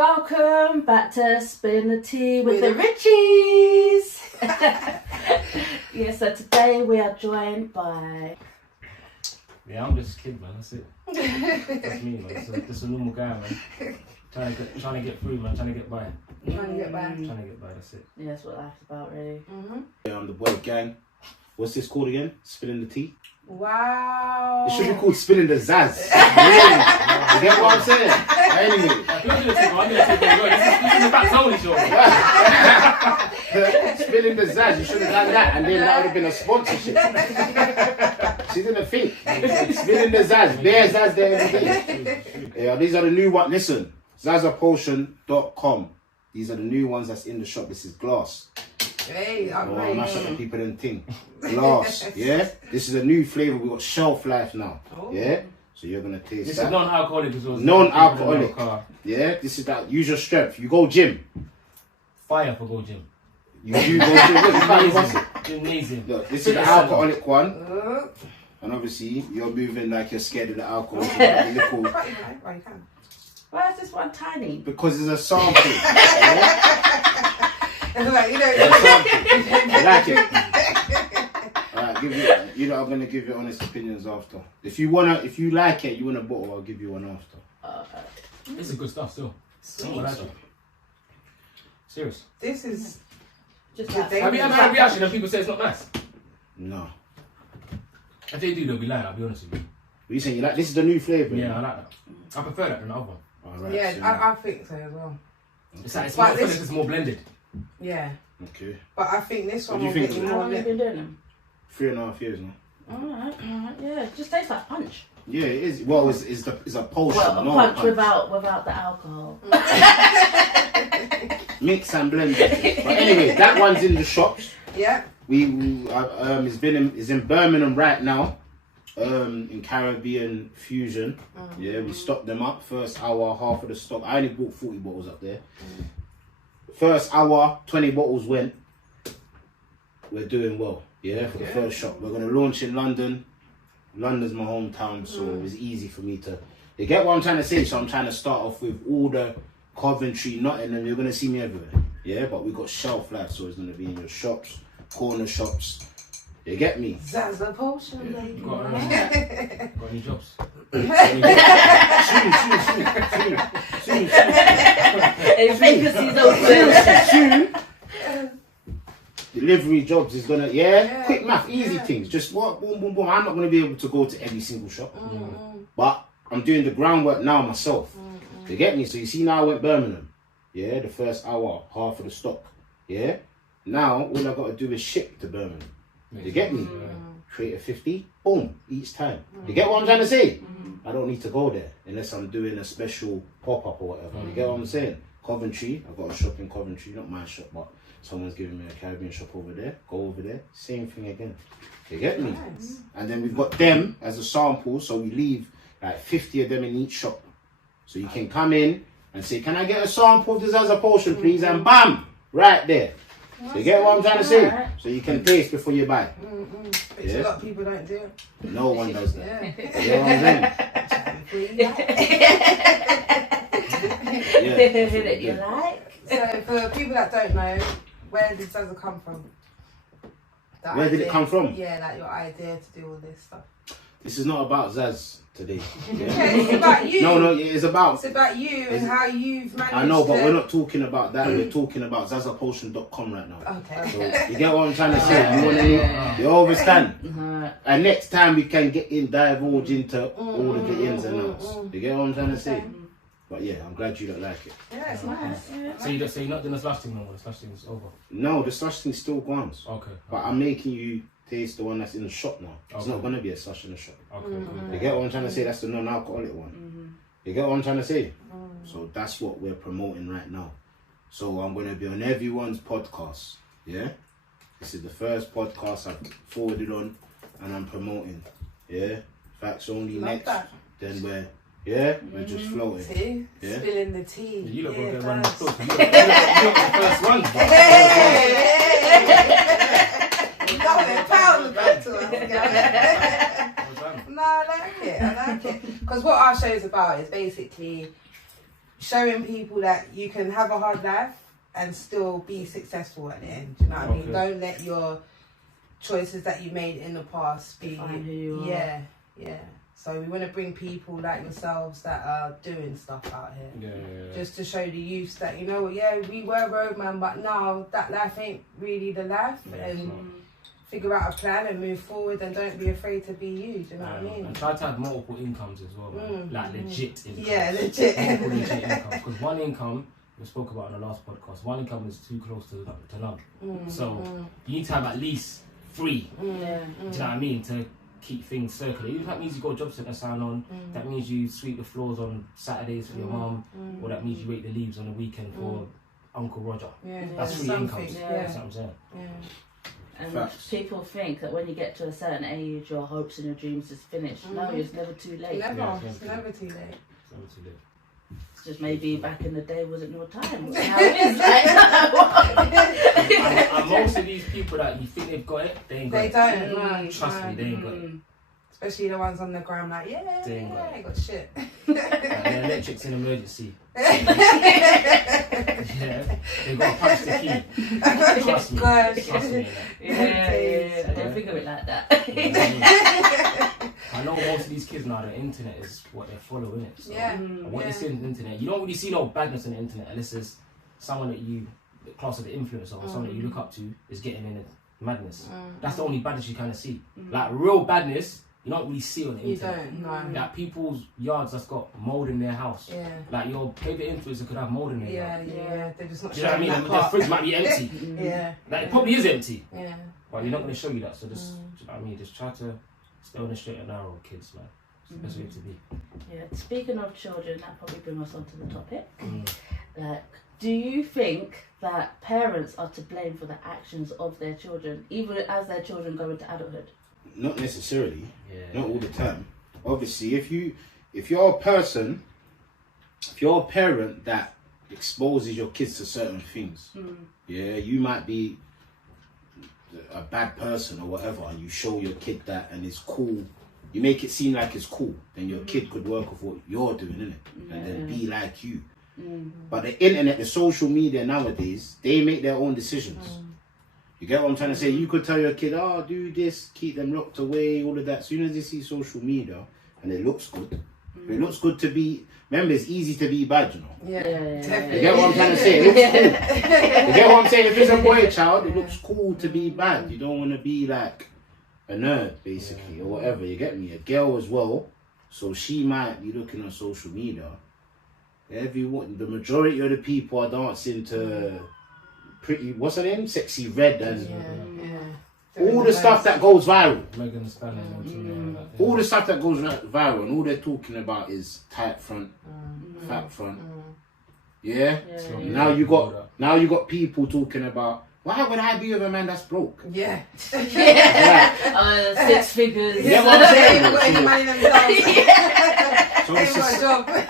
welcome back to Spin the Tea with the Richies. Yeah, so today we are joined by... Yeah, I'm just a kid, man, that's it. That's me, man. Just a normal guy, man. Trying to get through, man. Trying to get by. Trying to get by, that's it. Yeah, that's what life's about, really. Mm-hmm. Yeah, I'm the boy gang. What's this called again? Spilling the tea? Wow. It should be called spilling the zazz. Really? You get what I'm saying? Anyway. I'm gonna take it. This is the back only show. Spilling the zazz, you should have done that and then that would have been a sponsorship. She didn't think. Spilling the zazz, bare zazz there every day. Yeah, these are the new ones. Listen, Stwtrpodcast.com. These are the new ones that's in the shop. This is glass. Hey, I'm Oh, mash up the people and thing. Glass, yeah? This is a new flavour. We got shelf life now. Oh. Yeah? So you're gonna taste This that. is non-alcoholic as well. Non-alcoholic. Yeah? This is that. Use your strength. You go gym. Fire for go gym. You do go gym. Look, you can't even it. Gymnasium. Look, this is the alcoholic one. And obviously, you're moving like you're scared of the alcohol. So you can. Why is this one tiny? Because it's a sample. Yeah? Like, you know, I like it. Alright, you know, I'm gonna give you honest opinions after. If you like it, you want a bottle, I'll give you one after. This is good stuff still. Sweet. Serious. This is Just like Have you ever had a reaction and people say it's not nice? No. If they do, they'll be lying, I'll be honest with you. What you saying? You like this is the new flavour? Yeah, I like that. I prefer that than the other one. Alright, yeah, so I think so as well. It's like, But I feel like it's more blended. Yeah, okay. but I think this one What do will you be think? How more long have you been doing them? 3.5 years now. Alright, yeah. It just tastes like punch. Yeah, it is. Well, it's a potion. Well, a no punch without the alcohol. Mix and blend. But anyway, that one's in the shops. Yeah. It's in Birmingham right now. In Caribbean Fusion. Yeah, we stocked them up. First hour, half of the stock. I only bought 40 bottles up there. First hour, 20 bottles went. We're doing well. Yeah, for the first shop. We're going to launch in London. London's my hometown, so it was easy for me to... You get what I'm trying to say? So I'm trying to start off with all the Coventry, Nottingham. You're going to see me everywhere. Yeah, but we got shelf life, so it's going to be in your shops, corner shops. You get me? That's a potion, baby. Got any jobs? Soon. Delivery jobs is gonna, quick math, easy things. Just what, boom, boom, boom. I'm not gonna be able to go to every single shop, but I'm doing the groundwork now myself. You get me? So you see now I went Birmingham. Yeah, the first hour, half of the stock. Yeah. Now all I gotta do is ship to Birmingham. You get me? Create a 50, boom, each time. You get what I'm trying to say? I don't need to go there unless I'm doing a special pop-up or whatever. You get what I'm saying? Coventry, I've got a shop in Coventry, not my shop, but someone's giving me a Caribbean shop over there. Go over there, same thing again. You get me? Nice. And then we've got them as a sample, so we leave like 50 of them in each shop. So you can come in and say, can I get a sample of this as a potion, please? And bam, right there. So you get what I'm trying to say? So you can taste before you buy. Which a lot of people don't do. No one does that. Yeah. You know what I'm saying? That you like? So for people that don't know, where did Zaza come from? Where did it come from? Yeah, like your idea to do all this stuff. This is not about Zaz today. Yeah, Yeah? it's about you. No, it's about... It's about you and how you've managed I know, but to... we're not talking about that. We're talking about Stwtrpotion.com right now. Okay. So you get what I'm trying to say? You understand? And next time we can divulge into all of the ins and outs. You get what I'm trying to say? But yeah, I'm glad you don't like it. Yeah, it's nice. So you're not doing the slush thing no more, the slush thing is over? No, the slush thing still goes. Okay. But I'm making you taste the one that's in the shop now. It's not going to be a slush in the shop. Okay. You get what I'm trying to say? That's the non-alcoholic one. You get what I'm trying to say? So that's what we're promoting right now. So I'm going to be on everyone's podcast. Yeah? This is the first podcast I've forwarded on and I'm promoting. Yeah? Facts only. Love next. that. Then we're just floating. See? Yeah? Spilling the tea. You look Yeah, good running the guys. talk. You look the first one. Power back to us. No, I like it. Because what our show is about is basically showing people that you can have a hard life and still be successful at the end. Do you know what I mean? Don't let your choices that you made in the past be Define who you are. Yeah. So we want to bring people like yourselves that are doing stuff out here. Yeah. Just to show the youth that, you know, we were roadman, but now that life ain't really the life. And figure out a plan and move forward, and don't be afraid to be you. Do you know what I mean? And try to have multiple incomes as well, man. Like legit income. Yeah, legit. Multiple legit income. Because one income, we spoke about in the last podcast, one income is too close to none. So you need to have at least 3. Do you know what I mean? To keep things circulating. Even if that means you got a job centre sign on, that means you sweep the floors on Saturdays for your mum, or that means you wake the leaves on the weekend for Uncle Roger. That's 3 incomes. That's what I'm saying. And people think that when you get to a certain age, your hopes and your dreams just finished. No, it's never too late. It's never too late. It's never too late. It's just maybe back in the day wasn't your time. Now it is like. And most of these people that you think they've got it, they ain't got it. They don't. Trust me, they ain't got it. Especially the ones on the ground like, I got shit. Like, the electric's in emergency. They got to punch the key. Trust me. Trust me. I don't think of it like that. I know most of these kids now, the internet is what they're following it. So what they see on the internet, you don't really see no badness on the internet unless it's someone that you class as the influencer or someone that you look up to is getting in a madness. That's the only badness you kind of see. Like real badness, you don't really see on the internet. You don't, no. Like people's yards that's got mould in their house. Like your favorite influencer could have mould in their yard. They're just not. Do you know what I mean? Their fridge might be empty. Like it probably is empty. But you're not going to show you that. So just, do you know what I mean? Just try to stay on the straight and narrow with kids, man. It's the best way to be. Yeah. Speaking of children, that probably brings us onto the topic. Like, do you think that parents are to blame for the actions of their children, even as their children go into adulthood? Not necessarily. Not all the time. Obviously, if you're a person, if you're a parent that exposes your kids to certain things, you might be a bad person or whatever, and you show your kid that, and it's cool. You make it seem like it's cool, then your kid could work with what you're doing, innit? And then be like you. But the internet, the social media nowadays, they make their own decisions. You get what I'm trying to say? You could tell your kid, do this, keep them locked away, all of that. As soon as they see social media and it looks good, it looks good to be. Remember, it's easy to be bad, you know. Definitely. You get what I'm trying to say? It looks cool. You get what I'm saying? If it's a boy child, it looks cool to be bad. You don't want to be like a nerd, basically, or whatever. You get me? A girl as well, so she might be looking on social media. The majority of the people are dancing to pretty, what's her name? Sexy Red and all the stuff that goes viral. Megan Thee Stallion. All the stuff that goes viral, and all they're talking about is tight front, fat front. Now you got people talking about, why would I be with a man that's broke? 6 figures. You get what I'm saying?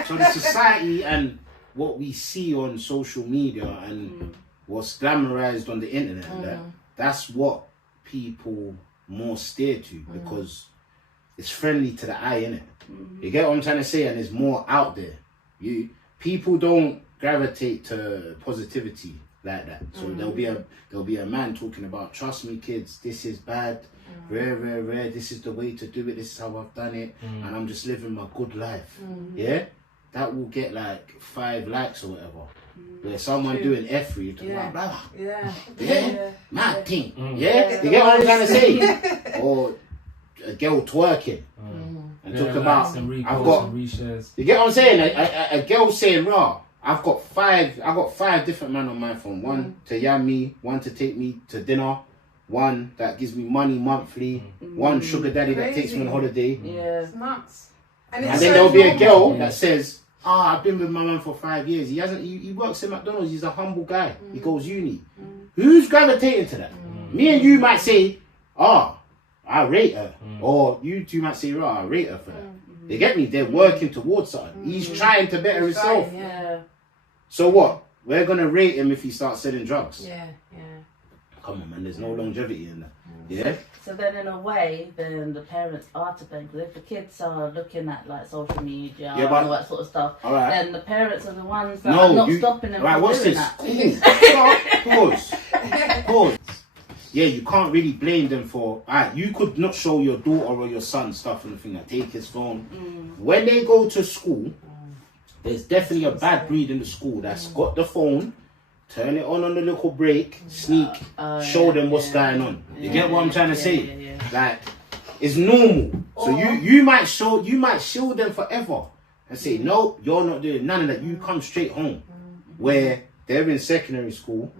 So the society and what we see on social media and what's glamorized on the internet, that's what people more steer to, because it's friendly to the eye, innit? You get what I'm trying to say? And it's more out there. People don't gravitate to positivity like that. So there'll be a man talking about, trust me kids, this is bad, rare, this is the way to do it, this is how I've done it, and I'm just living my good life. That will get like 5 likes or whatever. Where someone doing F3, talking about blah, mad thing. You get what I'm trying to say? Or a girl twerking and talk about, I've got, you get what I'm saying? A girl saying, I've got 5 different men on my phone. One to yam me, one to take me to dinner, one that gives me money monthly, one sugar daddy that takes me on holiday. It's nuts. And then there'll be a girl that says, I've been with my man for 5 years. He works at McDonald's. He's a humble guy. He goes uni. Who's gravitating to that? Me and you might say, I rate her. Or you two might say, I rate her for that. You get me? They're working towards something. He's trying to better himself. So what? We're going to rate him if he starts selling drugs. Come on, man. There's no longevity in that. Yeah. So then, in a way, then the parents are to blame, because if the kids are looking at like social media and all that sort of stuff, then the parents are the ones that are not stopping them from doing that. Pause. Yeah, you can't really blame them for. You could not show your daughter or your son stuff and thing, like take his phone. When they go to school, there's definitely a bad breed in the school that's got the phone. Turn it on the little break, sneak, show them what's going on. You get what I'm trying to say? Like, it's normal. So you might shield them forever and say, no, you're not doing none of that. You come straight home, where they're in secondary school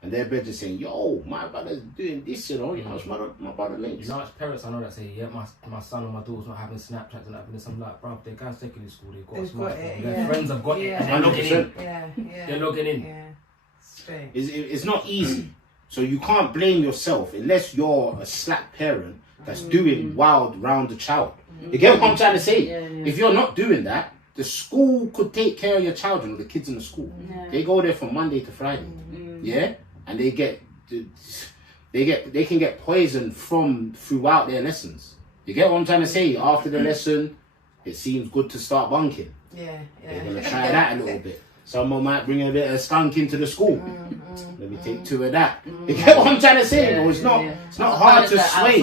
and they're better saying, yo, my brother's doing this, you know my brother links. Large parents I know that say, yeah, my son or my daughter's not having Snapchat and having this. I'm like, bro, they're going to secondary school, they've got a smartphone. Their friends have got it and they're logging in. They're logging in. It's not easy, so you can't blame yourself unless you're a slack parent that's doing wild round the child. You get what I'm trying to say? If you're not doing that, the school could take care of your children or the kids in the school. They go there from Monday to Friday, and they can get poisoned from throughout their lessons. You get what I'm trying to say? After the lesson, it seems good to start bunking. They're gonna try that a little bit. Someone might bring a bit of skunk into the school. Let me take 2 of that. You get what I'm trying to say? It's not hard to sway.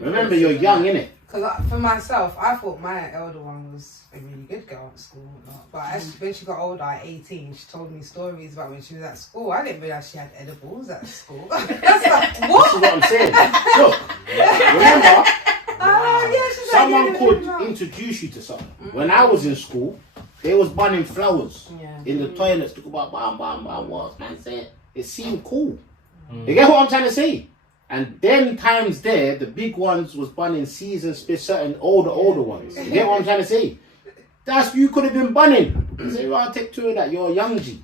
Remember, you're young, innit? Because for myself, I thought my elder one was a really good girl at school. But when she got older, at 18, she told me stories about when she was at school. I didn't realise she had edibles at school. I was like, what? This is what I'm saying. Look, remember, someone could introduce you to something. When I was in school, they was burning flowers in the toilets. Talk about what man said. It seemed cool. You get what I'm trying to say? And then times there, the big ones was burning seasons, certain older ones. You get what I'm trying to say? That's you could have been burning. You say, well, I'll take 2 of that. You're a young G.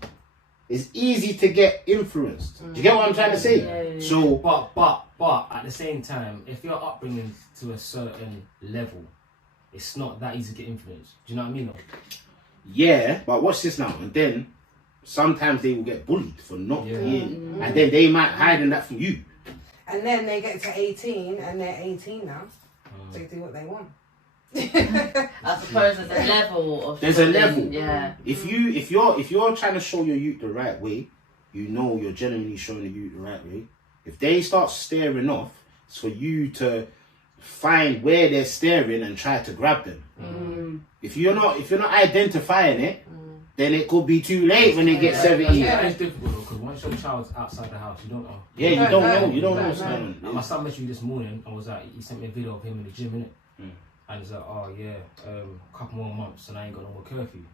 It's easy to get influenced. Do you get what I'm trying to say? So, but at the same time, if your upbringing to a certain level, it's not that easy to get influenced. Do you know what I mean? Yeah, but watch this now. And then sometimes they will get bullied for not being, and then they might hide in that from you. And then they get to 18 and they're 18 now. So they do what they want. I suppose there's a level of. There's a level. Yeah. If you're trying to show your youth the right way, you know you're genuinely showing the youth the right way. If they start staring off, it's for you to find where they're staring and try to grab them. If you're not identifying it, then it could be too late when they get 17. It's difficult though, because once your child's outside the house, you don't know. Yeah, you don't know. You don't know what's going on. My son messaged me this morning. I was he sent me a video of him in the gym, innit? And he's like, oh yeah, couple more months and I ain't got no more curfew.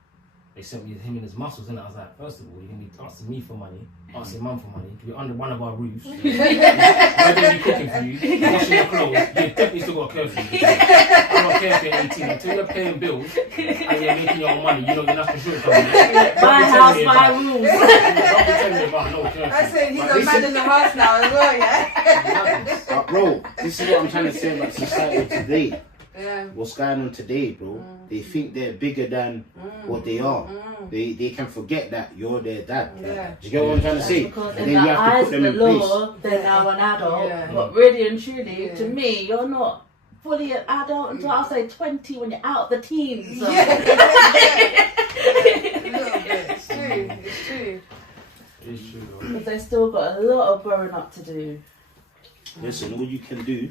They sent me him and his muscles, and I was like, first of all, you're gonna be asking me for money, asking mum for money, to be under one of our roofs. We're gonna be cooking for you, washing your clothes. You definitely still got a curfew. I'm not curfew at 18 until you're paying bills and you're making your own money. You know your national insurance company. My house, my rules. Don't be telling me about no curfew. I said he's a man in the house now as well, yeah. But bro, this is what I'm trying to say about society today. Yeah. What's going on today, bro? They think they're bigger than what they are. They can forget that you're their dad. Yeah. Do you get what I'm trying to say? Because And in then the you have to eyes put of them the in place. law, they're now an adult. Yeah. But really and truly, to me, you're not fully an adult until I'll say 20 when you're out the teens. So. A little bit. It's true. It's true though. Because they've still got a lot of growing up to do. Listen, all you can do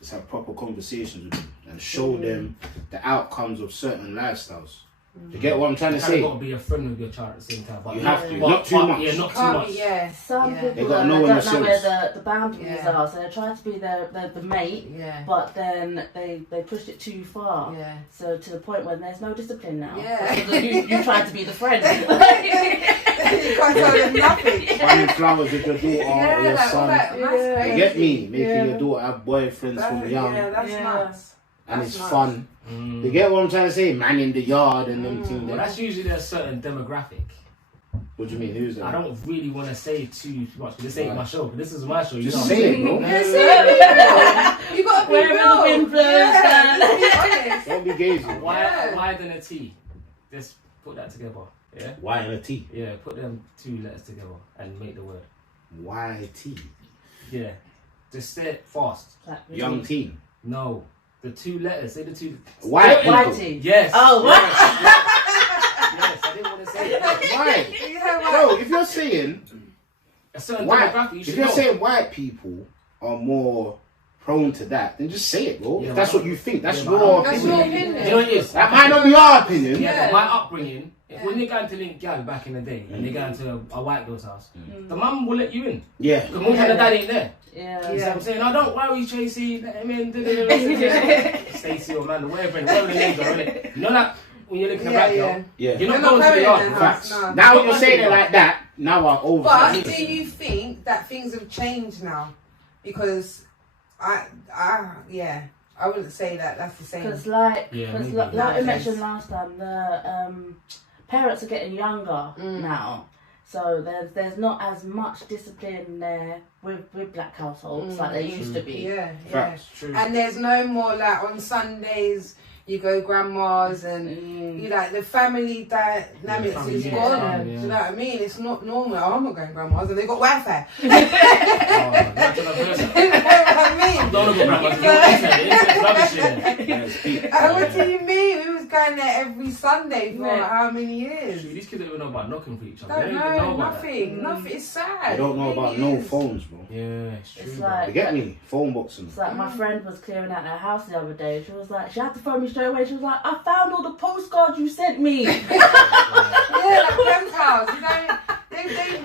is have proper conversations with them and show them the outcomes of certain lifestyles. Do you get what I'm trying to say? You've got to be a friend with your child at the same time. But You have to, not too much. Yeah, not too Can't much. be, yeah. Some Yeah. people They gotta don't know when know you're where the boundaries Yeah. are, so they try to be the mate, Yeah. but then they pushed it too far. Yeah. So to the point where there's no discipline now. Yeah. Because you tried to be the friend. You can't tell them nothing. Buying flowers with your daughter or your like, son. that's You crazy. get me? Making your daughter have boyfriends from young. Yeah, that's Yeah. nuts. And That's it's nuts. fun. You get what I'm trying to say? Man in the yard and everything. Well, that's usually a certain demographic. What do you mean? Who's that? I don't really want to say too much, but this ain't my show. This is my show. You Just know say it, bro. You gotta be Where real. the influence Yeah, and- be honest. Don't be gazy. Why than a T? Just put that together. Yeah? Y and a T. Yeah, put them 2 letters together and make the word. YT. Yeah. Just say it fast. Like, Young teen. No. The two letters. Say the two. White people. Whitey. Yes. Oh, what? Yes, I didn't want to say it. Why? Yeah, No, if you're saying A certain white, demographic, you if should you're know. saying white people are more prone to that, then just say it, bro. Yeah, If that's but- what you think. That's yeah, your but- That's opinion. your opinion. You know what it is? That might not be our opinion. Yeah, Yeah. but my upbringing, if when you're going to link gal back in the day and you're going to a white girl's house, the mum will let you in. Yeah. Because most of the dad ain't there. Yeah. You see what I'm saying? Oh, don't worry, Tracy. Let him in. Stacey or Amanda, whatever the names are, innit? You know that when you're looking at black girl, Yeah. you're not They're going not to the going yard. in the Facts. house, no. Now when you're saying it like that, now I over. But do you think that things have changed now? Because I wouldn't say that. That's the same. Because like maybe. like we Nowadays. mentioned last time, the parents are getting younger now. So there's not as much discipline there with black households like there used to be. Yeah, yeah. Facts. True. And there's no more like on Sundays you go grandmas and you like the family dynamics family is unit, gone. yeah. Do you know what I mean? It's not normal. Oh, I'm not going grandmas and they got Wi-Fi. Oh, that's what I'm saying. You know what I mean? Don't look at grandma's What do you mean? We was going there every Sunday for Yeah. how many years? These kids don't even know about knocking for each other. Don't They don't even know know, about nothing. Nothing. It's sad. I don't know It about really no is. phones, bro. that. Yeah, it's true. It's bro. like- You get me? Phone boxing. It's like my friend was clearing out her house the other day. She was like, she had to phone me straight away. She was like, I found all the postcards you sent me. Yeah, like pen pals.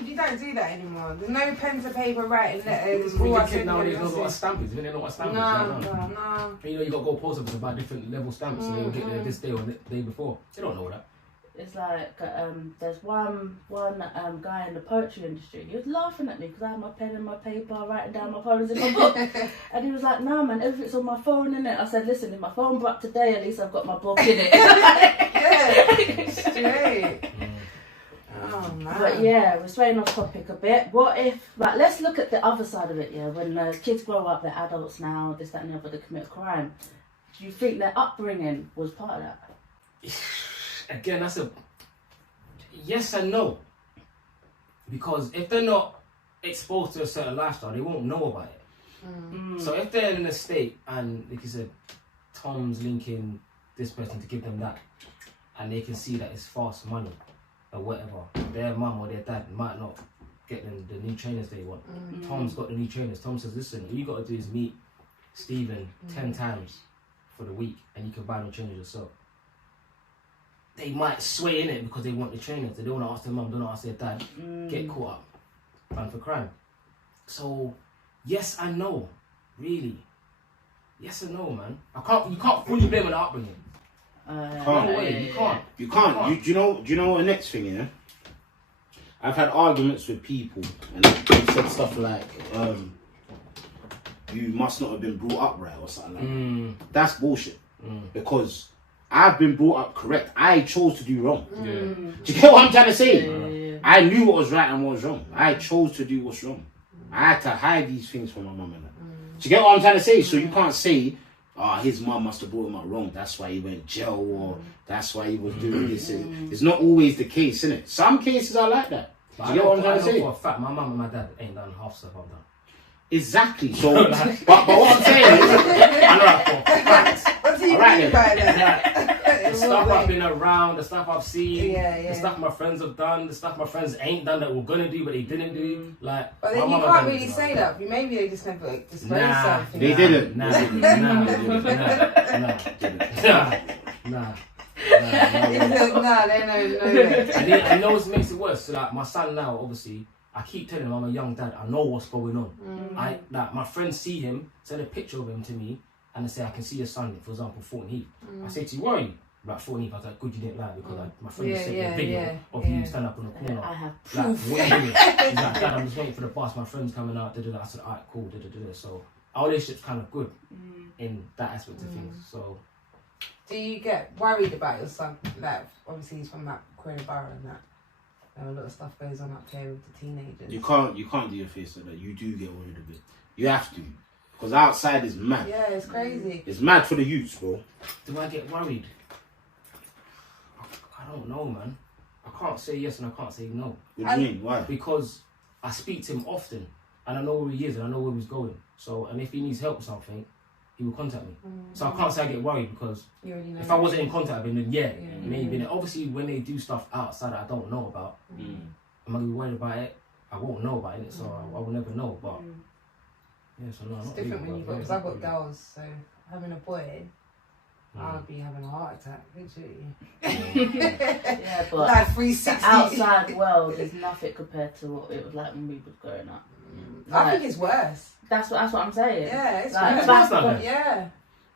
You don't do that anymore. There's no pen to paper writing letters. All All I kids send nowadays you know what a is- stamp is. They don't know what a stamp is. No. You know, you got to go post office and buy different level stamps and they'll get there this day or the day before. They don't know that. It's like there's one guy in the poetry industry. He was laughing at me because I had my pen and my paper, writing down my poems in my book, and he was like, "No, man, everything's on my phone, innit?" I said, "Listen, if my phone broke today, at least I've got my book in it." Yeah, straight. Oh man. But yeah, we're straying off topic a bit. What if, like, let's look at the other side of it. Yeah, when kids grow up, they're adults now, this, that, and the other, they commit a crime. Do you think their upbringing was part of that? Again, that's a yes and no. Because if they're not exposed to a certain lifestyle, they won't know about it. So if they're in a state and, like you said, Tom's linking this person to give them that, and they can see that it's fast money or whatever, their mum or their dad might not get them the new trainers they want. Tom's got the new trainers. Tom says, listen, all you got to do is meet Stephen 10 times for the week and you can buy new trainers yourself. They might sway in it because they want the trainers. They don't want to ask their mum, don't want to ask their dad. Get caught up, run for crime. So, yes and no, really. Yes and no, man. You can't fully blame on the upbringing. Can't. No way, you can't. You can't. Do you know what the next thing, yeah? I've had arguments with people and they've said stuff like, you must not have been brought up right or something like that. That's bullshit. Because I've been brought up correct. I chose to do wrong. Yeah. Do you get what I'm trying to say? Yeah. I knew what was right and what was wrong. I chose to do what's wrong. I had to hide these things from my mum and that. Do you get what I'm trying to say? So you can't say, his mum must have brought him up wrong. That's why he went jail or that's why he was doing this. It's not always the case, innit? Some cases are like that. Do you get what I'm trying to say? For a fact, my mum and my dad ain't done half stuff I've done. Exactly. So, but what I'm saying is, I know that for a fact. What do you Alright mean then. by that? The stuff I've been around, the stuff I've seen, Yeah. the stuff my friends have done, the stuff my friends ain't done that were gonna do but they didn't do. Like, But my then you mum and can't dad really didn't say do that. Maybe they just never disclosed Nah, something. They didn't. Nah, They Nah, they know. And know what makes it worse. So like my son now, obviously, I keep telling him I'm a young dad. I know what's going on. My friends see him, send a picture of him to me, and they say I can see your son. For example, Fulton Heath. I say to you, where are you? Like Fulton Heath. I was like, good, you didn't lie because my friend sent me a video of you stand up on the corner. I have Like, proof. what are you doing? He's like, Dad, I'm just waiting for the bus. My friend's coming out. I said, alright, cool. So our relationship's kind of good in that aspect of things. So. Do you get worried about your son? Like, obviously he's from that Queen Borough and that. A lot of stuff goes on up there with the teenagers. You can't do your face like that. You do get worried a bit. You have to. Because outside is mad. Yeah, it's crazy. It's mad for the youths, bro. Do I get worried? I don't know, man. I can't say yes and I can't say no. What do you mean? Why? Because I speak to him often, and I know where he is, and I know where he's going. So, and if he needs help with something, he will contact me. So I can't say I get worried because You already know if I wasn't in contact with him, then Yeah. maybe. And obviously, when they do stuff outside that I don't know about, am I gonna be worried about it? I won't know about it, so I will never know. But yeah, so no, It's not different when really, you've got, because I've got girls, so having a boy, I'll be having a heart attack, literally. Yeah, but Like the 360. outside world is nothing compared to what it was like when we were growing up. I think it's worse. That's what I'm saying. Yeah, it's Like, It's worse. worse now, then. Yeah.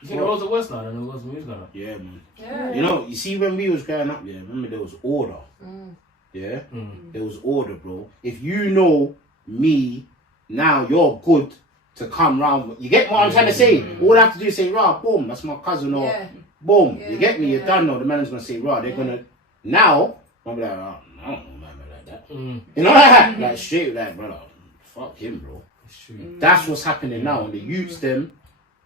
You think the world's worse now than it was when we was growing up? Yeah, man. Yeah. You know, you see when we was growing up, yeah, remember there was order. Yeah? There was order, bro. If you know me, now you're good to come round. You get what I'm trying to say? All I have to do is say, rah, boom, that's my cousin, or boom. You get me? You're done now. The man's going to say, rah, they're going to... Now, I'm like, oh, I don't know man like that. You know that? Like, straight like, brother, fuck him, bro. It's true. That's what's happening now. And the youths, them,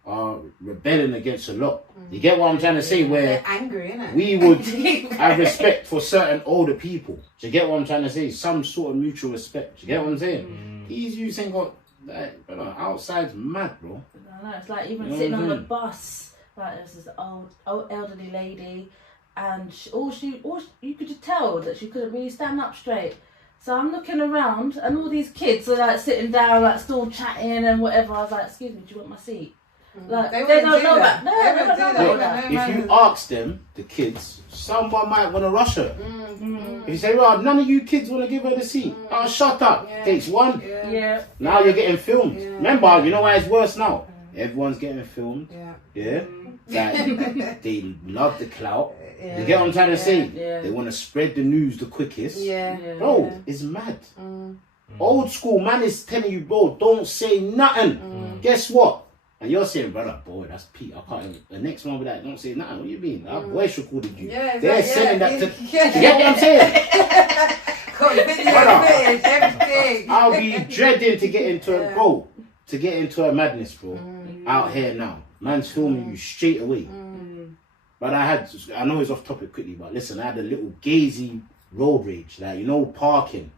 are rebelling against a lot. You get what I'm trying to say? Where They're angry, innit? we would have respect for certain older people. Do you get what I'm trying to say? Some sort of mutual respect. Do you get what I'm saying? These youths ain't got, like, brother, outside's mad, bro. I know, it's like even You know sitting what on I'm the bus, like there's this old elderly lady, and you could just tell that she couldn't really stand up straight. So I'm looking around, and all these kids are like sitting down, like still chatting and whatever. I was like, "Excuse me, do you want my seat?" Like they don't know that. No, they don't know that. If you ask them, the kids, someone might want to rush her. If you say, well, none of you kids want to give her the seat. Oh, shut up. Takes one. Yeah. Now you're getting filmed. Remember, you know why it's worse now? Everyone's getting filmed. Yeah. Like, they love the clout. You get what I'm trying to say? Yeah. They want to spread the news the quickest. Yeah. Bro, it's mad. Old school man is telling you, bro, don't say nothing. Guess what? And you're saying, brother, boy, that's Pete. I can't even. The next one with that, don't say nothing. What do you mean? Our voice recorded you. Yeah, they're sending that to. You get what I'm saying? Brother, everything. I'll be dreading to get into a bro, to get into a madness, bro. Out here now, man's filming you straight away. But I know it's off topic quickly, but listen, I had a little gazy road rage, like, you know, parking.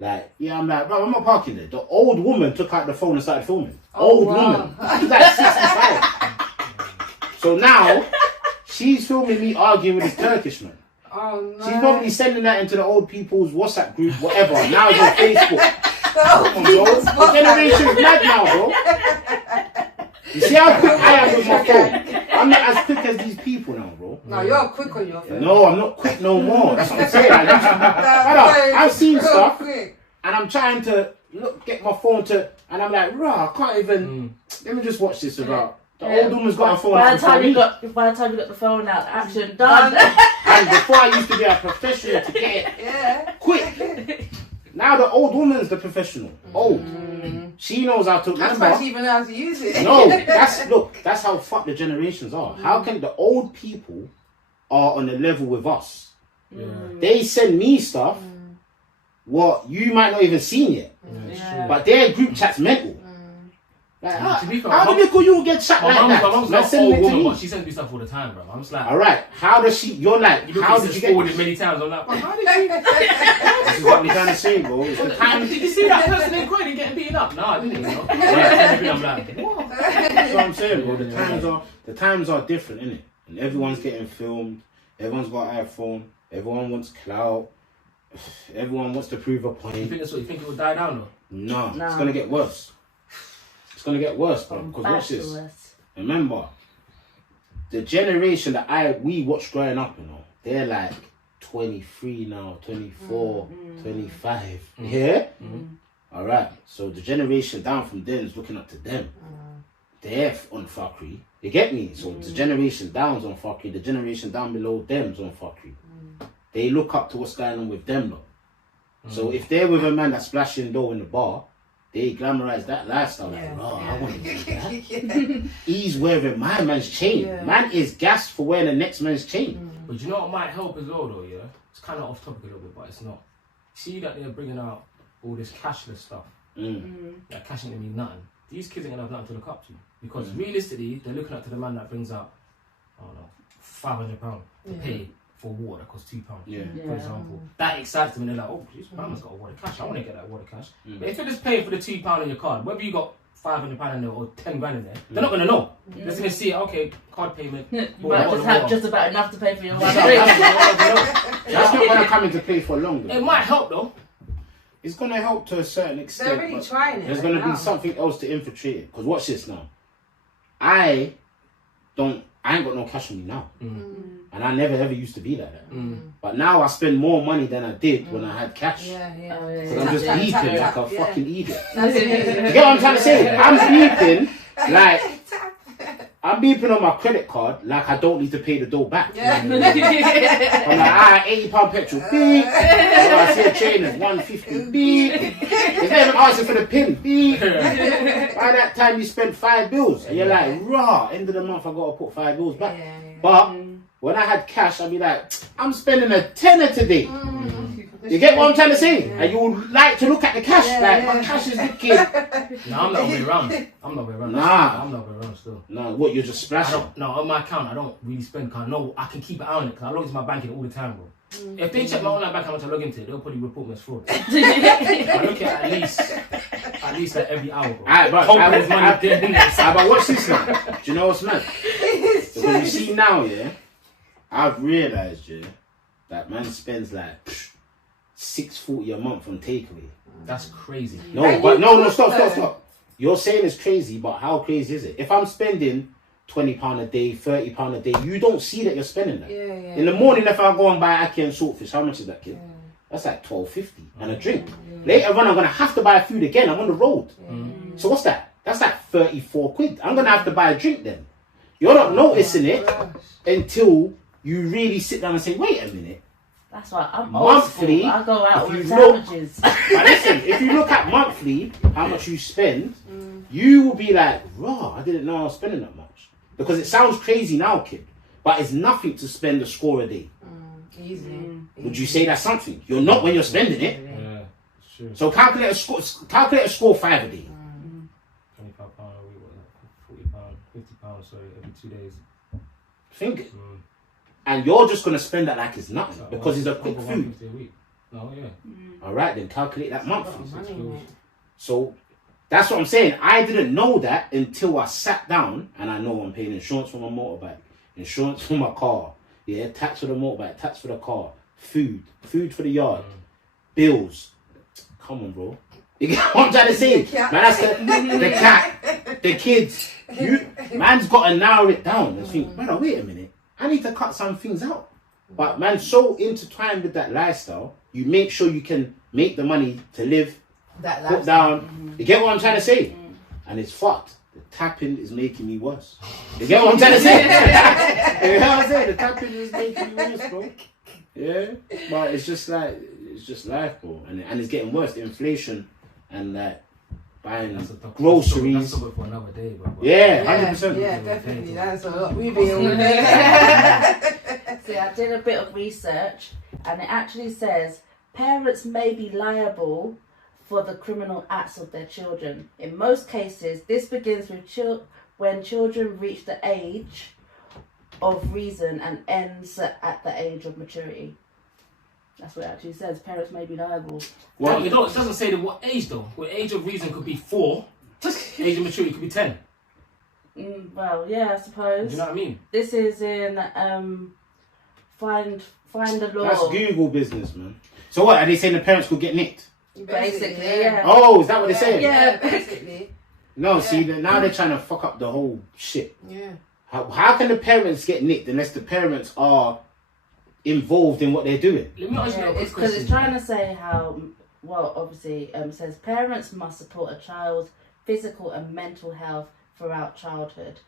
Like, yeah, I'm like, bro, I'm not parking there. The old woman took out the phone and started filming. Old woman. She's like 65. So now, she's filming me arguing with this Turkish man. Oh, no. She's probably sending that into the old people's WhatsApp group, whatever. Now it's on Facebook. Come on, bro. The generation's mad now, bro. You see how quick I am with my phone? I'm not as quick as these people now, bro. No, you're quick on your phone. No, I'm not quick no more. That's what I'm saying. I've seen stuff, and I'm trying to get my phone to, and I'm like, rah, I can't even. Let me just watch this about. The old woman's got a phone By out the time you before me. got the phone out, action done. And before I used to be a professional to get it quick. Now the old woman's the professional. Old. She knows how to That's remember. why she even knows how to use it. No, that's how fucked the generations are. How can the old people are on a level with us? They send me stuff what you might not even seen yet. But their group chat's mental. Like, To be fair, how do you get chat like that? My mom's Man, not send old it to woman, me. but she sends me stuff all the time, bro. I'm just like, Alright, how does she, you're like, how did you get forwarded many times? I'm like, how did you? This is what I'm trying to say, bro. It's the time. Did you see that person in Croydon getting beaten up? No, I didn't. You know. I'm like, what? That's what I'm saying, bro. The times are different, innit? And everyone's getting filmed. Everyone's got an iPhone. Everyone wants clout. Everyone wants to prove a You point. think that's what you think it will die down though? No, it's gonna get worse. It's gonna get worse, bro. Because watch this. Remember, the generation that we watched growing up, you know, they're like 23 now, 24, 25. Yeah? Alright, so the generation down from them is looking up to them. They're on fuckery. You get me? So the generation down's on fuckery, the generation down below them's on fuckery. They look up to what's going on with them, though. So if they're with a man that's splashing dough in the bar, they glamorize that lifestyle. Like, I want to do that. He's wearing my man's chain. Man is gassed for wearing the next man's chain. But you know what might help as well, though, yeah? It's kind of off topic a little bit, but it's not. See that they're bringing out all this cashless stuff. Like, cash ain't gonna mean nothing. These kids ain't gonna have nothing to look up to. Because realistically, they're looking up to the man that brings out, I don't know, £500 to pay for water that costs £2, Yeah. for example. That excites them and they're like, oh, this man's got a wad of cash. I want to get that wad of cash. But if you're just paying for the £2 on your card, whether you got £500 in there or 10 grand in there, they're not going to know. They're just going to see, okay, card payment. You might just have just about enough to pay for your one drink. That's not going to come into play for long. Though. It might help though. It's going to help to a certain extent. They're really trying it. There's going to be something else to infiltrate it. Because watch this now. I ain't got no cash on me now. And I never ever used to be like that. But now I spend more money than I did when I had cash. Because I'm just beeping like a fucking idiot. You get what I'm trying to say? I'm beeping like... I'm beeping on my credit card like I don't need to pay the dough back. I'm like, £80 petrol, beep. I see a chain is £150, beep. It's not even asking for the pin, beep. By that time you spent 5 bills and you're like, raw, end of the month I gotta put 5 bills back. But when I had cash, I'd be like, I'm spending a tenner today. You get what I'm trying to say? And you would like to look at the cash, my cash is looking. No, I'm not way around. I'm not way around. Nah. I'm not way around still. No, what, you're just splashing? No, on my account, I don't really spend because I know I can keep it on it because I log into my banking all the time, bro. If they check my online bank how much I log into, they'll probably report me as fraud. I look at least like every hour, bro. But watch this now. Do you know what's mad? Because you see now, I've realised, that man spends like $640 a month on takeaway. That's crazy. No, stop. You're saying it's crazy, but how crazy is it? If I'm spending £20 a day, £30 a day, you don't see that you're spending that. In the morning, if I go and buy ackee and saltfish, how much is that, kid? That's like $12.50 and a drink. Later on, I'm going to have to buy food again. I'm on the road. So what's that? That's like 34 quid. I'm going to have to buy a drink then. You're not noticing it until you really sit down and say, wait a minute. That's why I'm monthly. I go out with But sandwiches. listen, if you look at monthly, how much you spend, you will be like, raw, I didn't know I was spending that much. Because it sounds crazy now, kid, but it's nothing to spend a score a day. Easy. Would you say that's something? You're not when you're spending it. Yeah, sure. So calculate a score 5 a day. £25 a week, £40, £50, sorry, every 2 days. Think it. And you're just going to spend that like it's nothing because it's a quick food. No, yeah. Alright, then calculate that monthly. So that's what I'm saying. I didn't know that until I sat down and I know I'm paying insurance for my motorbike, insurance for my car, tax for the motorbike, tax for the car, food for the yard, bills. Come on, bro. You get what I'm trying to say? Man, that's the cat, the kids. Man's got to narrow it down and think, brother, wait a minute. I need to cut some things out. But man, so intertwined with that lifestyle, you make sure you can make the money to live, put down. You get what I'm trying to say? And it's fucked. The tapping is making me worse. You get what I'm trying to say? You know what I'm saying? The tapping is making me worse, bro. Yeah? But it's just life, bro. And it's getting worse. The inflation and like buying groceries. That's something for another day, bro. Yeah, 100%. Yeah, definitely. That's a lot. We be all day. See, I did a bit of research and it actually says parents may be liable for the criminal acts of their children. In most cases, this begins with when children reach the age of reason and ends at the age of maturity. That's what it actually says. Parents may be liable. Well, it doesn't say what age though. What age of reason could be 4. Age of maturity could be 10. Well, yeah, I suppose. Do you know what I mean? This is in Find the Law. That's Google business, man. So what, are they saying the parents could get nicked? Basically, yeah. Oh, is that what they're saying? Yeah, basically. No, see, now they're trying to fuck up the whole shit. Yeah. How can the parents get nicked unless the parents are involved in what they're doing? Let me ask you a quick because question. it's trying to say how, well, obviously, says parents must support a child's physical and mental health throughout childhood.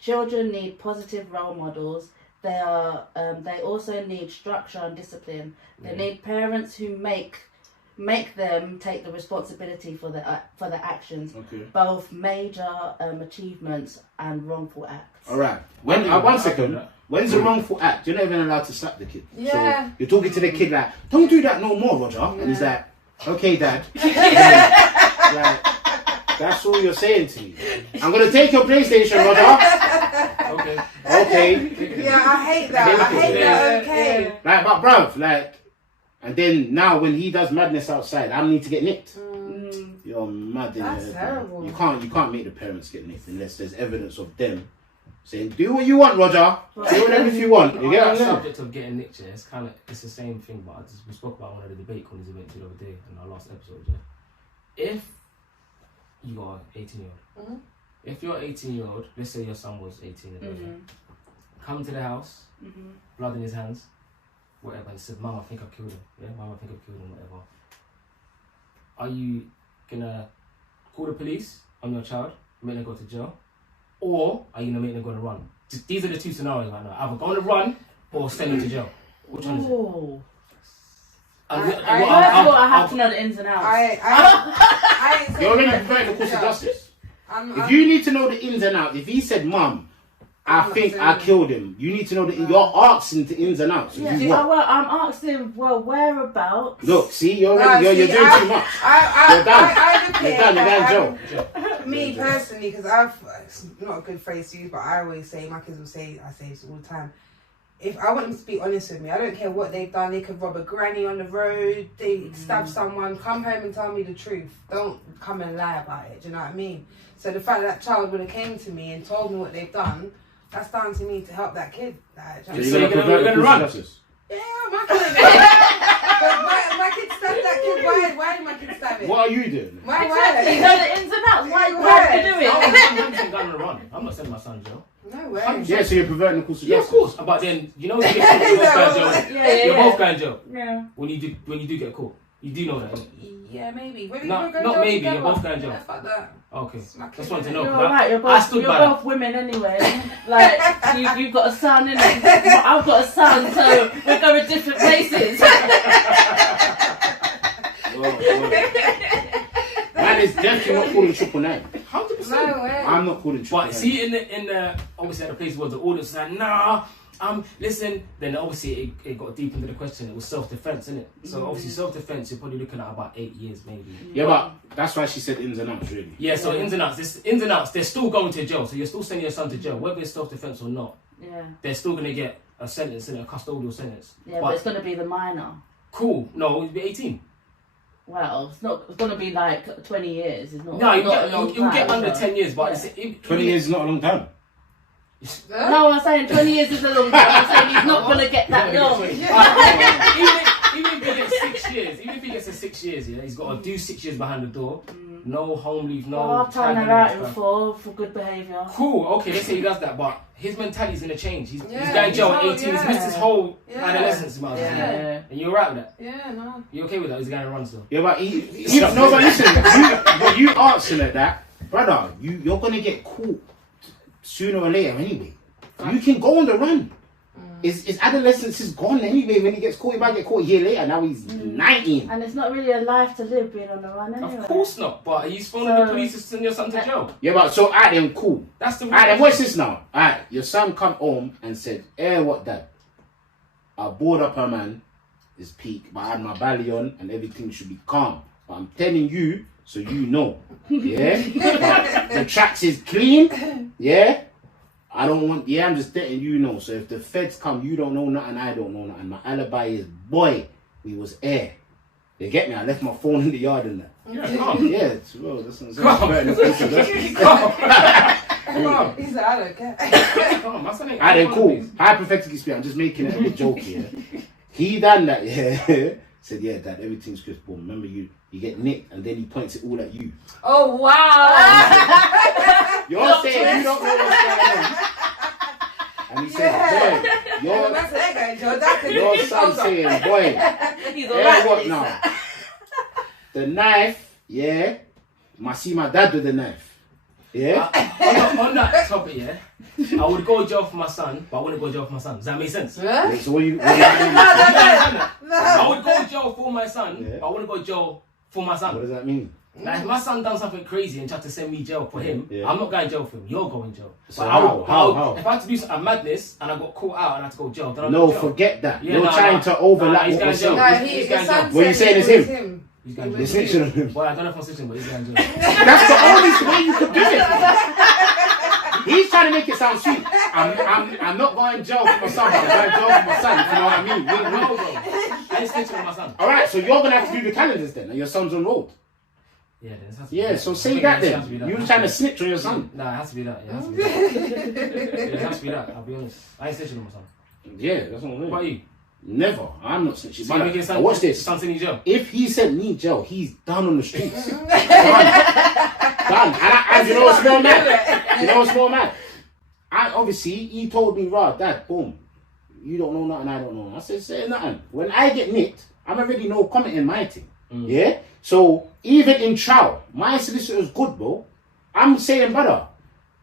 Children need positive role models. They also need structure and discipline. They need parents who make them take the responsibility for their actions, both major achievements and wrongful acts. All right. One second. When's a wrongful act? You're not even allowed to slap the kid. Yeah. So you're talking to the kid like, don't do that no more, Roger. And he's like, okay, Dad. Like, that's all you're saying to me. I'm gonna take your PlayStation, Roger. Okay. Yeah, I hate that. I hate that. Okay. Like, but bruv, like, and then now when he does madness outside, I need to get nicked. You're mad. That's terrible. You can't make the parents get nicked unless there's evidence of them saying, do what you want, Roger. Do whatever if you want. You get what I'm saying? Subject of getting nicked, yeah, it's the same thing, but we spoke about one of the debate corners we went to the other day in our last episode, yeah. If you got an 18-year-old, if you're 18-year-old, let's say your son was 18 and everything, come to the house, blood in his hands, whatever, and said, Mum, I think I've killed him. Yeah, Mum, I think I've killed him, whatever. Are you gonna call the police on your child, make them go to jail, or are you gonna make them go on a run? These are the two scenarios right now. Either go on a run or send them to jail. Which one is it? I have to know the ins and outs. You're already preparing the course of justice. If you need to know the ins and outs, if he said, Mum, I think I killed him, you need to know that you're asking the ins and outs. Yeah, well, I'm asking, whereabouts. Look, see, you're doing too much. You're done. You're done in jail. Me personally, because it's not a good phrase to use, but I always say, my kids will say, I say this all the time. If I want them to be honest with me, I don't care what they've done. They could rob a granny on the road, they stab someone. Come home and tell me the truth. Don't come and lie about it. Do you know what I mean? So the fact that child would have came to me and told me what they've done, that's down to me to help that kid. So you're gonna run? Yeah, my kid. my kid stabbed that kid. Why did my kid stab it? What are you doing? Why? You know the ins and outs. Why are you doing it? I'm not sending my son to jail. No way. Yeah, so you're perverting the course of justice. Yeah, of course. But then, you know, when you get caught, you're both going to jail. Yeah. When you do get caught. You do know that, innit? Yeah, maybe. Not maybe, you're both going to jail. Yeah, fuck that. Okay. Just want to know. You're right, you're both women anyway. Like, you've got a son, innit? I've got a son, so we're going different places. Man is definitely not calling 999. 100%. No way. I'm not calling 999. But see, in the obviously at the place where the audience was like, nah, listen. Then obviously it got deep into the question. It was self-defense, innit? So obviously self-defense, you're probably looking at about 8 years, maybe. Yeah, but that's why she said ins and outs, really. Yeah, so ins and outs, they're still going to jail. So you're still sending your son to jail, whether it's self-defense or not. Yeah. They're still gonna get a sentence, a custodial sentence. Yeah, but it's gonna be the minor. Cool. No, it'll be 18. Well, it's gonna be like 20 years. It's not. No, you'll get under 10 years, but 20 years is not a long time. No, I'm saying 20 years is a long time. I'm saying he's not gonna get that long. Even if he gets 6 years, even if he gets 6 years, yeah, he's got to do 6 years behind the door. No home leave, no. Well, I've turned her out in for good behaviour. Cool. Okay, let's say he does that, but his mentality's gonna change. He's going to jail at 18. He's missed his whole adolescence, man. Yeah. And you're alright with that? Yeah, no. You okay with that? He's going to run still. Yeah, but no, but listen, you answering at that, brother. You're gonna get caught sooner or later anyway. You can go on the run. His adolescence is gone anyway. When he gets caught, he might get caught a year later. Now he's 19. And it's not really a life to live being on the run anyway. Of course not. But he's phoning the police to send your son to jail. Yeah, but so alright then, cool. That's the. Alright then, what's this now? Alright, your son come home and said, what, Dad? I bored up her man. It's peak, but I had my belly on and everything should be calm. But I'm telling you, so you know. Yeah? But the tracks is clean. Yeah? I'm just letting you know. So if the feds come, you don't know nothing, I don't know nothing. My alibi is, boy, we was air. You get me? I left my phone in the yard and that. Yeah, come. Yeah, well, that's what I'm saying. Come on. He said, I don't care. Come on, that's I then cool. Hypothetically speaking, I'm just making it a joke here. He done that, yeah. Said, yeah, Dad, everything's just boom. Remember, you get nicked, and then he points it all at you. Oh, wow. You're saying you don't know what's going on. And he said, boy, your son saying, boy, what now? The knife, yeah, I see my dad with the knife. Yeah? On that topic, yeah, I would go to jail for my son, but I wouldn't go to jail for my son. Does that make sense? Yeah? Wait, so what you No. I would go to jail for my son, but I wouldn't go to jail for my son. What does that mean? Like, if my son done something crazy and tried to send me jail for him, I'm not going to jail for him. You're going to jail. So but how? If I had to do a madness and I got caught out and I had to go to jail, then I'll No, go to jail. forget that. Yeah, You're trying to overlap what we're saying. He's going to jail. What you saying is him? He's going to You're jail. snitching on him. Well, I don't know if I'm snitching, but he's going to jail. That's the only way you could do it. He's trying to make it sound sweet. I'm not going to jail for my son, but I'm going to jail for my son, if you know what I mean. No, bro. I ain't snitching on my son. Alright, so you're going to have to do the calendars then, and your son's on road. Yeah, then it has to be Yeah, that. so I say think that it has to be then. that. You're trying to snitch on your son. Nah, it has to be that. It has to be that. Yeah, it has to be that. I'll be honest. I ain't snitching on my son. Yeah, that's what I'm What saying. about you? Never. I'm not snitching. So you making But watch this. Son sending you jail? If he sent me jail, he's down on the streets. Done. Done. And you know what's more mad? You know what's more mad? Obviously, he told me, "Rah, Dad, boom, you don't know nothing, I don't know." I said, "Say nothing." When I get nicked, I'm already no comment in my thing. Yeah? So, even in trial, my solicitor's good, bro. I'm saying, brother,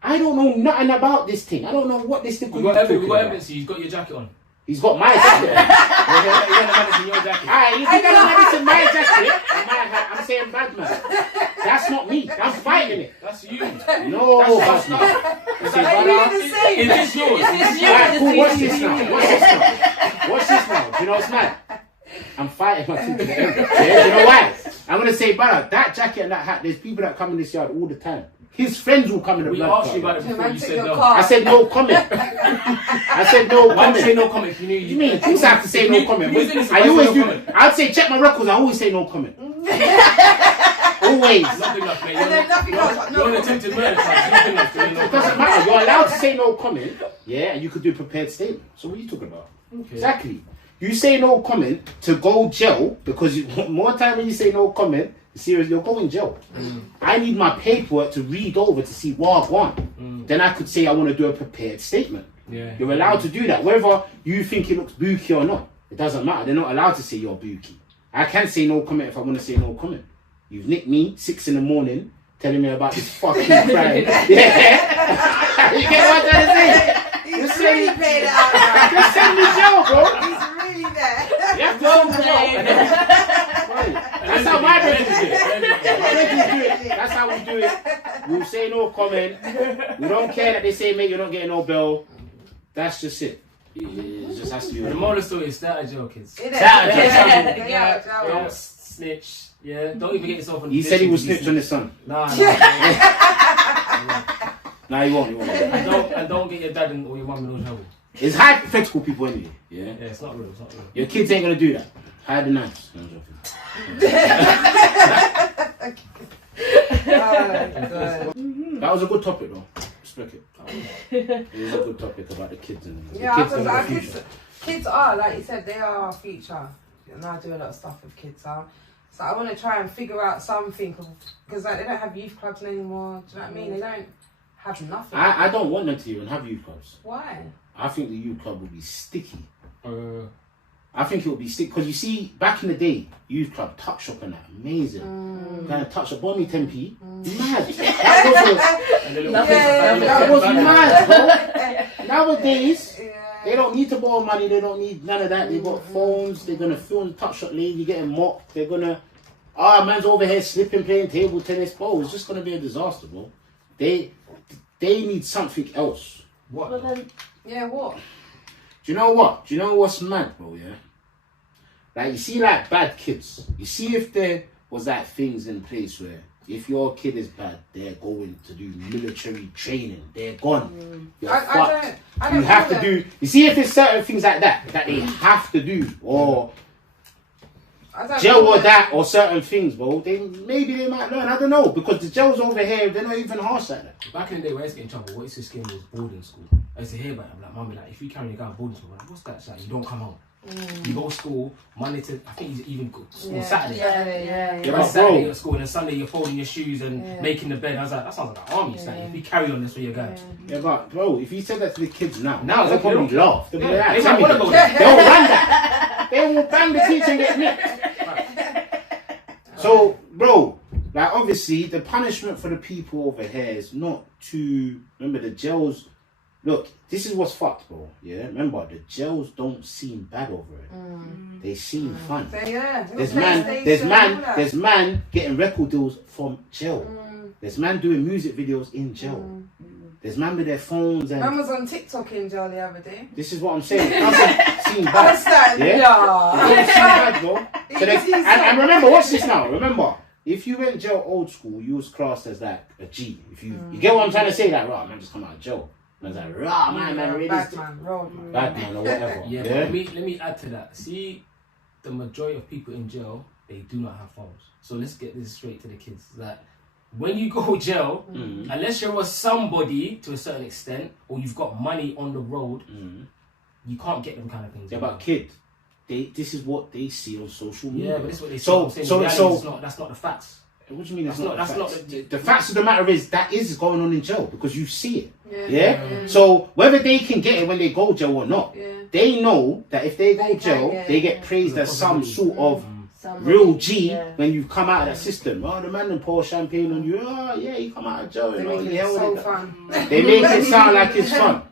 I don't know nothing about this thing. I don't know what this thing We got evidence. You've got your jacket on. He's got my jacket on. You got the medicine in your jacket. Alright, if you got the medicine in my jacket, I'm saying bad man. That's not me. I'm fighting it. That's you. No, That's bad your man. stuff. You say, brother, Is this yours? alright, cool, watch this now. Watch this now. Watch this now. Do you know what's mad? I'm fighting my team to the end. Yeah, you know why? I'm gonna say, brother, that jacket and that hat, there's people that come in this yard all the time. His friends will come in the We blood asked you clot. about it before you said no. I said no comment. I said no Why did you say comment. no comment if you knew You mean, of course I have to say no comment. You innocent, I why always say do. no comment? I'd say check my records. I always say no comment. Always. Nothing enough, mate. And then nothing else. You're an attempted murder charge. Nothing enough. It doesn't matter. You're allowed to say no comment. Yeah, and you could do a prepared statement. So what are you talking about? Okay. Exactly. You say no comment to go jail because more time when you say no comment, serious, you're going jail. I need my paperwork to read over to see what I want. Then I could say I want to do a prepared statement. Yeah. You're allowed to do that, whether you think it looks booky or not. It doesn't matter. They're not allowed to say you're booky. I can say no comment if I want to say no comment. You've nicked me 6 a.m, telling me about this fucking crime. Yeah. You get what I'm trying to say? He's really paid out now. Just send me jail, bro. He's really there. You have to send me jail. That's how my brothers do it. That's how we do it. We'll say no comment. We don't care that they say, mate, you're not getting no bail. That's just it. It just has to be. The moral of the story is stay out of jail, kids. Stay out of jail. Yeah. Don't snitch. Yeah. Don't even get yourself on. He said he would snitch on his son. Nah. Nah, he won't. And don't get your dad or your mum in all trouble. It's hypothetical people anyway. Yeah. Yeah, it's not real. It's not real. Your kids ain't gonna do that. Hide the knives. No, I'm joking. That was a good topic though. Respect it. It was a good topic about the kids and the Yeah, kids because and the our future. kids are, like you said, they are our future. And I do a lot of stuff with kids. So I want to try and figure out something, because like, they don't have youth clubs anymore. Do you know what I mean? They don't have nothing. I don't want them to even have youth clubs. Why? I think the youth club will be sticky. I think it will be sticky because you see, back in the day, youth club, touch shop and that, amazing. Kind of touch shop, buy me 10p. Mad. That was mad, bro. Nowadays, they don't need to borrow money. They don't need none of that. They got phones. They're gonna film the touch shop lady getting mocked. They're gonna, man's over here slipping, playing table tennis. Bro, it's just gonna be a disaster, bro. They need something else. What? Well, then, Yeah, what? Do you know what? Do you know what's mad, bro? Yeah. Like you see, like bad kids. You see, if there was like things in place where if your kid is bad, they're going to do military training. They're gone. You're fucked. I don't You have to that. do. You see, if it's certain things like that they have to do, or jail or that, or certain things, bro. Maybe they might learn. I don't know, because the jails over here, they're not even harsh like that. Back in the day when I used to get in trouble, what used to scare me was boarding school. I used to hear about it. I'm like, Mummy, like, if you carry your guy to boarding school, I'm like, what's that? She's like, you don't come home. You go to school Monday to, I think you even go to school Saturday. Yeah. You're Saturday at school, and then Sunday you're folding your shoes and making the bed. I was like, that sounds like an army. It's like, if you carry on this with your guy. Yeah, but bro, if you said that to the kids now Now they'll probably laugh. They'll be like, They might want to go there. they'll run that. They will bang the teacher and get nicked. So, bro, like obviously the punishment for the people over here is not to, remember the jails, look, this is what's fucked, bro. Yeah, remember the jails don't seem bad over it. They seem fun. There's man getting record deals from jail. There's man doing music videos in jail. There's man with their phones and. I was on TikTok in jail the other day. This is what I'm saying. It doesn't seem bad. Understand? Yeah? Yeah. It don't seem bad, bro. So and remember, watch this now. Remember, if you went jail old school, you was classed as like a G. If you get what I'm trying to say, like, right, man, just come out of jail. I was like, rah, man, really bad man, road man. bad man or whatever. Yeah, but let me add to that. See, the majority of people in jail, they do not have phones. So let's get this straight to the kids. That when you go jail, unless you're a somebody to a certain extent, or you've got money on the road, you can't get them kind of things. Yeah, but kid, this is what they see on social media. Yeah, but this is what they see. That's not the facts. What do you mean? That's not the facts of the matter is that is going on in jail because you see it. Yeah. So whether they can get it when they go jail or not, they know that if they go jail, they get praised as some sort of real G when you come out of that system. Oh, the man done pour champagne on you. Oh, yeah, you come out of jail. They make it so fun. They make it sound like it's fun.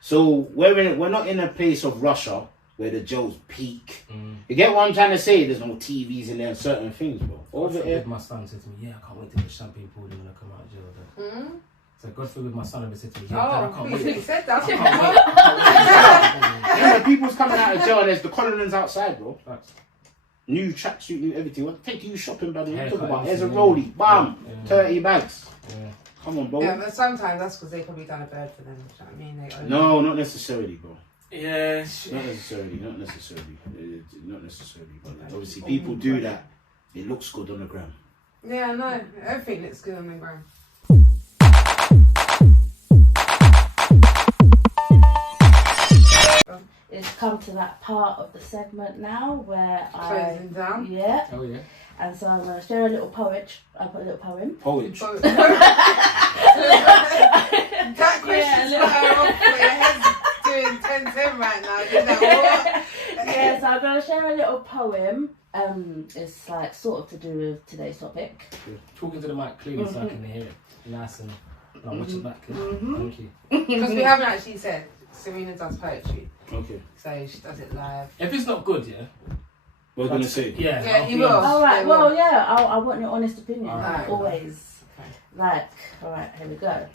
So we're not in a place of Russia where the jails peak. You get what I'm trying to say? There's no TVs in there and certain things, bro. Over here, my son said to me, "Yeah, I can't wait to get champagne poured in when I come out of jail." Dad. So God forbid my son ever said to me, "Yeah, Dad, I can't wait." He said that. yeah, people's coming out of jail and there's the colonies outside, bro. New tracksuit, new everything. What take you shopping, buddy? Talk about there's a rollie, bam, 30 bags. Yeah. Come on, bro. Yeah, but sometimes that's because they probably done a bird for them. You know what I mean? No, not necessarily, bro. Yeah, not necessarily. But obviously, people do that. It looks good on the gram. Yeah, no, everything looks good on the gram. It's come to that part of the segment now where Closing down. Yeah. Oh yeah. And so I'm going to share a little poet. I put a little poem. Poetry. That question's off for your head's doing 10-10 right now. You know what? Yeah, so I'm going to share a little poem. It's like sort of to do with today's topic. Talking to the mic clearly so I can hear it nice and watch it back. Thank you. Because we haven't actually said Serena does poetry. Okay. So she does it live. If it's not good, we're going to say. Yeah, you will. Alright, well, yeah, I want your honest opinion. Right. Always. Okay. Alright, here we go.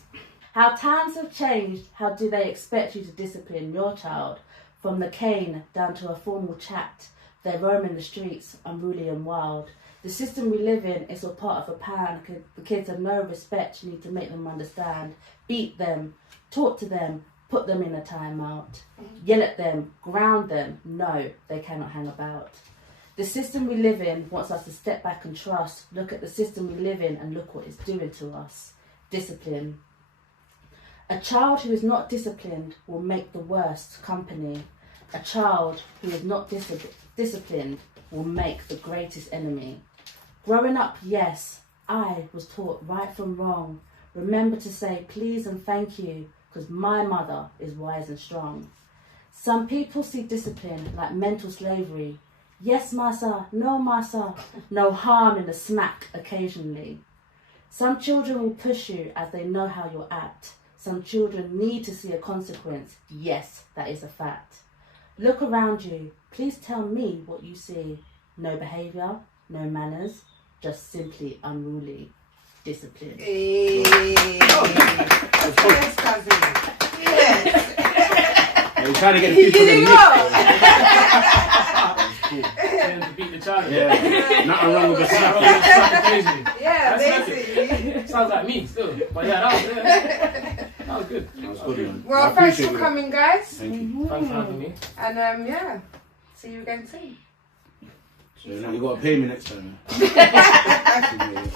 How times have changed, how do they expect you to discipline your child? From the cane down to a formal chat, they roam in the streets, unruly and wild. The system we live in is all part of a plan. The kids have no respect, you need to make them understand. Beat them, talk to them, put them in a timeout. Yell at them, ground them, no, they cannot hang about. The system we live in wants us to step back and trust. Look at the system we live in and look what it's doing to us. Discipline. A child who is not disciplined will make the worst company. A child who is not disciplined will make the greatest enemy. Growing up, yes, I was taught right from wrong. Remember to say please and thank you, because my mother is wise and strong. Some people see discipline like mental slavery. Yes, massa, no, massa, no harm in a smack occasionally. Some children will push you as they know how you'll act. Some children need to see a consequence. Yes, that is a fact. Look around you. Please tell me what you see. No behaviour, no manners, just simply unruly discipline. Hey. Yes, cousin. Yes. You're trying to get the people in the To beat the child. Yeah. Nothing wrong with a slap. Yeah, basically. Sounds like me still. But yeah, that was good. That was good, man. Well, thanks for coming, guys. Thank you. Thanks for having me. And yeah, see you again soon. So now you got to pay me next time. Man.